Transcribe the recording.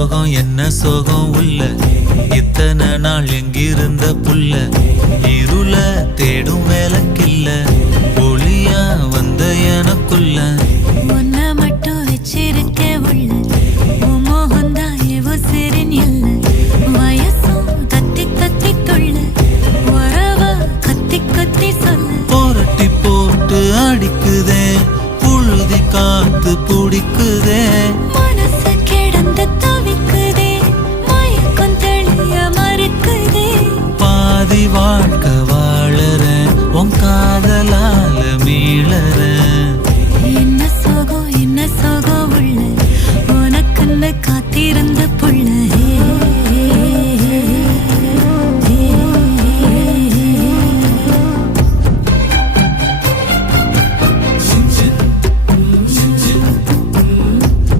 சோகம் என்ன சோகம் உள்ள இத்தனை நாள் எங்கிருந்த புல்ல இருள தேடும் வேலைக்கில்ல ஒளியா வந்த எனக்குள்ள உன்னை மட்டும் வச்சிருக்க உள்ள உன் மோகந்தான் எவோ சிறின் இல்ல வயசும் கத்தி கத்தி கொள்ள உறவ கத்தி கத்தி சொல்ல போரட்டி போட்டு அடிக்குதே புழுதி காத்து பிடிக்குதே